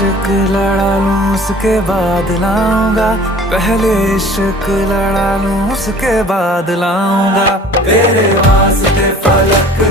इश्क लड़ा लूं उसके बाद लाऊंगा, पहले इश्क लड़ा लूं उसके बाद लाऊंगा। तेरे वास्ते फलक